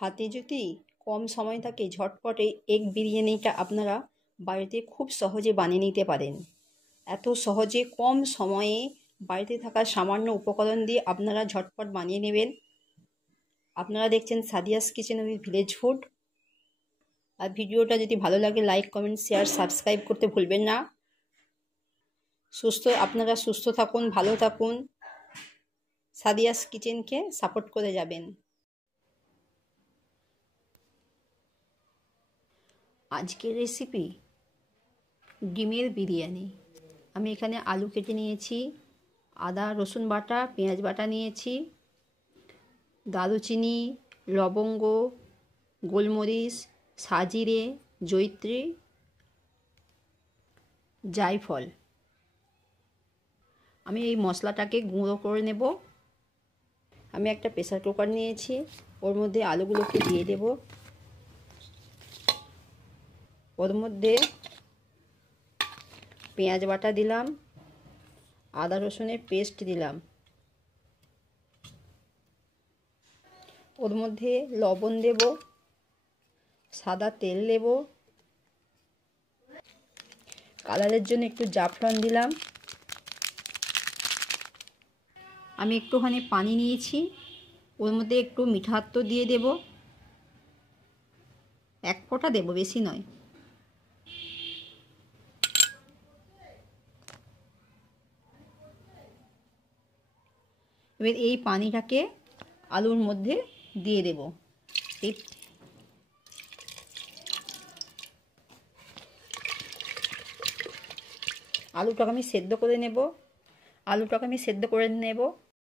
হাতে যদি কম সময় থাকে ঝটপটে এগ বিরিয়ানিটা আপনারা বাড়িতে খুব সহজে বানিয়ে নিতে পারেন। এত সহজে কম সময়ে বাড়িতে থাকা সামান্য উপকরণ দিয়ে আপনারা ঝটপট বানিয়ে নেবেন। আপনারা দেখছেন Sadia's kitchen with village food. আর ভিডিওটা যদি ভালো লাগে লাইক, কমেন্ট, শেয়ার, সাবস্ক্রাইব করতে ভুলবেন না। আপনারা সুস্থ থাকুন, ভালো থাকুন, সাদিয়াস কিচেনকে সাপোর্ট করে যাবেন। আজকের রেসিপি ডিমের বিরিয়ানি। আমি এখানে আলু কেটে নিয়েছি, আদা রসুন বাটা, পেঁয়াজ বাটা নিয়েছি, দারুচিনি, লবঙ্গ, গোলমরিচ, সাজিরে, জয়িত্রী, জায়ফল। আমি এই মশলাটাকে গুঁড়ো করে নেব। আমি একটা প্রেসার কুকার নিয়েছি, ওর মধ্যে আলুগুলোকে দিয়ে দেব। ওর মধ্যে পেঁয়াজ বাটা দিলাম, আদা রসুনের পেস্ট দিলাম, ওর মধ্যে লবণ দেব, সাদা তেল দেব, কালারের জন্য একটু জাফরান দিলাম। আমি একটুখানি পানি নিয়েছি, ওর মধ্যে একটু মিঠা আতর দিয়ে দেব, 1 ফোঁটা দেব, বেশি নয়। এবার এই পানিটাকে আলুর মধ্যে দিয়ে দেব। আলুটাকে আমি সেদ্ধ করে নেব।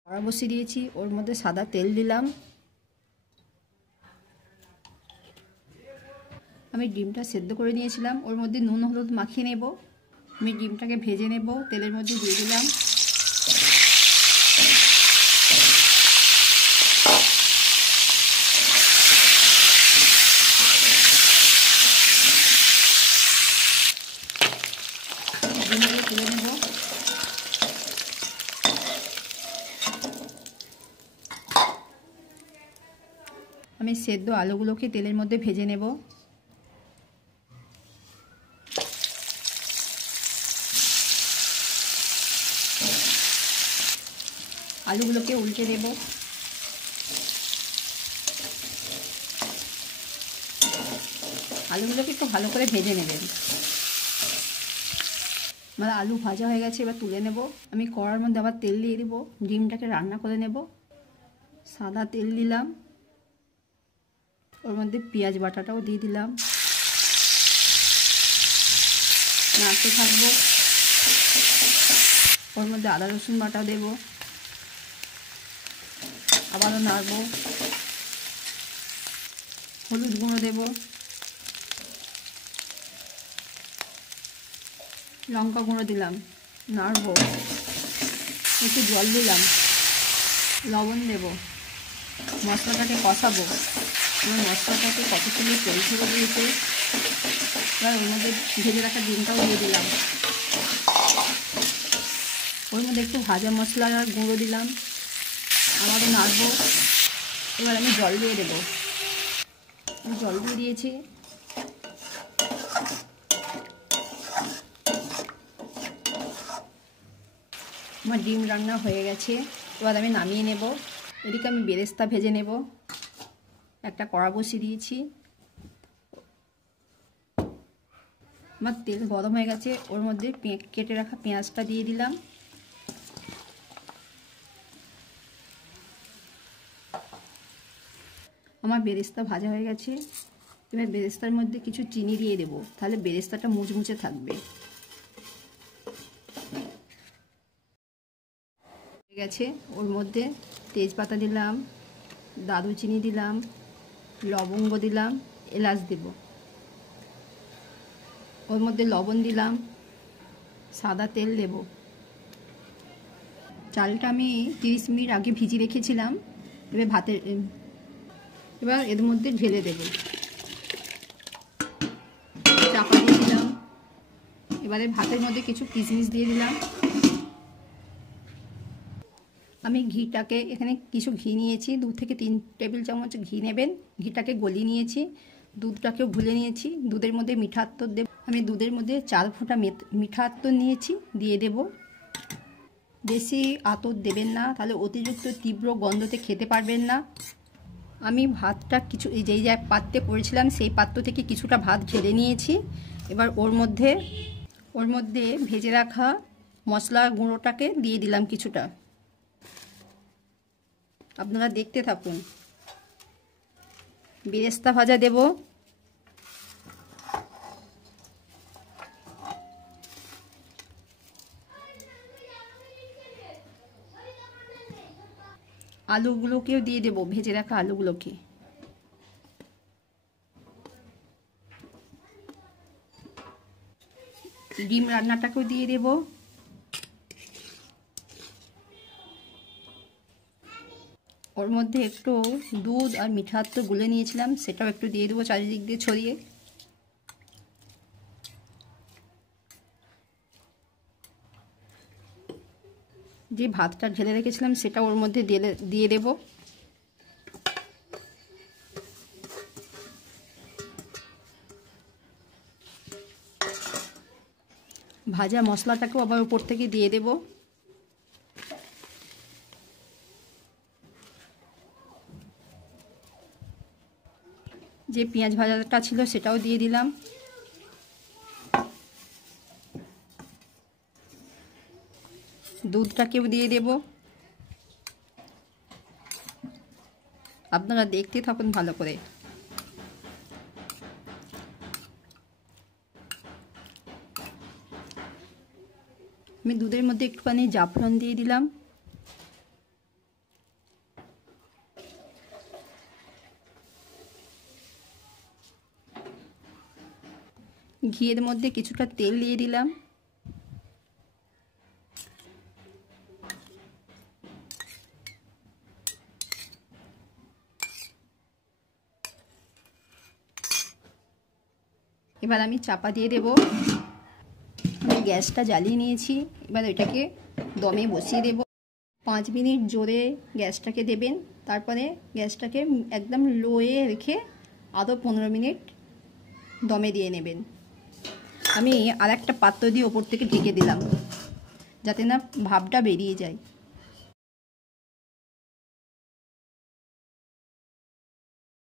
কড়া বসিয়ে দিয়েছি, ওর মধ্যে সাদা তেল দিলাম। আমি ডিমটা সেদ্ধ করে নিয়েছিলাম, ওর মধ্যে নুন হলুদ মাখিয়ে নেব। আমি ডিমটাকে ভেজে নেব, তেলের মধ্যে দিয়ে দিলাম। ডিমটাকে তুলে নেব। আমি সেদ্ধ আলুগুলোকে তেলের মধ্যে ভেজে নেব। আলুগুলোকে উল্টে দেব। আলুগুলোকে একটু ভালো করে ভেজে নেবেন। আমার আলু ভাজা হয়ে গেছে, এবার তুলে নেব। আমি কড়ার মধ্যে আবার তেল দিয়ে দেব, ডিমটাকে রান্না করে নেব। সাদা তেল দিলাম, ওর মধ্যে পেঁয়াজ বাটাটাও দিয়ে দিলাম, নাড়তে থাকবো। ওর মধ্যে আদা রসুন বাটা দেব, আবারও নাড়বো। হলুদ গুঁড়ো দেব, লঙ্কা গুঁড়ো দিলাম, নাড়বো। একটু জল দিলাম, লবণ দেব, মশলাটাকে কষাবো। আমার মশলাটাকে কত সুন্দর তেল ছেড়ে দিয়েছে। এবার ওর মধ্যে ভেজে রাখা ডিমটাও দিয়ে দিলাম। ওর মধ্যে একটু ভাজা মশলার গুঁড়ো দিলাম, আবারও নাড়বো। এবার আমি জল দিয়ে দেবো। আমি জল দিয়ে দিয়েছি। আমার ডিম রান্না হয়ে গেছে, এবার আমি নামিয়ে নেব। এদিকে আমি বেরেস্তা ভেজে নেব। একটা কড়া বসিয়ে দিয়েছি, আমার তেল গরম হয়ে গেছে, ওর মধ্যে কেটে রাখা পেঁয়াজটা দিয়ে দিলাম। আমার বেরেস্তা ভাজা হয়ে গেছে, এবার বেরেস্তার মধ্যে কিছু চিনি দিয়ে দেবো, তাহলে বেরেস্তাটা মুচমুচে থাকবে। হয়ে গেছে, ওর মধ্যে তেজপাতা দিলাম, দারুচিনি দিলাম, লবঙ্গ দিলাম, এলাচ দেব। ওর মধ্যে লবণ দিলাম, সাদা তেল দেব। চালটা আমি 30 মিনিট আগে ভিজিয়ে রেখেছিলাম। এবার এর মধ্যে ঢেলে দেব। চাপা দিয়ে দিলাম। এবারে ভাতের মধ্যে কিছু কিশমিশ দিয়ে দিলাম। আমি ঘিটাকে এখানে কিছু ঘি নিয়েছি, 2 থেকে 3 টেবিল চামচ ঘি নেবেন। ঘিটাকে গলিয়ে নিয়েছি, দুধটাকেও গুলে নিয়েছি। দুধের মধ্যে মিঠা আতর দেব। আমি দুধের মধ্যে 4 ফোঁটা মিঠা আতর নিয়েছি, দিয়ে দেব। বেশি আতর দেবেন না, তাহলে অতিরিক্ত তীব্র গন্ধতে খেতে পারবেন না। আমি ভাতটা কিছু যেই পাত্রে করেছিলাম সেই পাত্র থেকে কিছুটা ভাত ঢেলে নিয়েছি। এবার ওর মধ্যে ভেজে রাখা মশলা গুঁড়োটাকে দিয়ে দিলাম কিছুটা। আপনারা দেখতে থাকুন। বেরেস্তা ভাজা দেব, আলুগুলোকেও দিয়ে দেব, ভেজে রাখা আলুগুলোকে। ডিম রান্নাটাকেও দিয়ে দেব। ওর মধ্যে একটু দুধ আর মিঠা আতর গুলে নিয়েছিলাম, সেটাও একটু দিয়ে দেবো চারিদিক দিয়ে ছড়িয়ে। যে ভাতটা ঢেলে রেখেছিলাম সেটা ওর মধ্যে দিয়ে দেব। ভাজা মশলাটাকেও আবার উপর থেকে দিয়ে দেব। যে পেঁয়াজ ভাজাটা ছিল সেটাও দিয়ে দিলাম। দুধটাকেও দিয়ে দেব। আপনারা দেখতে থাকুন ভালো করে। আমি দুধের মধ্যে একটুখানি জাফরান দিয়ে দিলাম। ঘিয়ের মধ্যে কিছুটা তেল দিয়ে দিলাম। এবার আমি চাপা দিয়ে দেব। আমি গ্যাসটা জ্বালিয়ে নিয়েছি, এবার এটাকে দমে বসিয়ে দেব। 5 মিনিট জোরে গ্যাসটাকে দেবেন, তারপরে গ্যাসটাকে একদম লোয়ে রেখে আরও 15 মিনিট দমে দিয়ে নেবেন। আমি আর একটা পাত্র দিয়ে ওপর থেকে ঢেকে দিলাম, যাতে না ভাপটা বেরিয়ে যায়।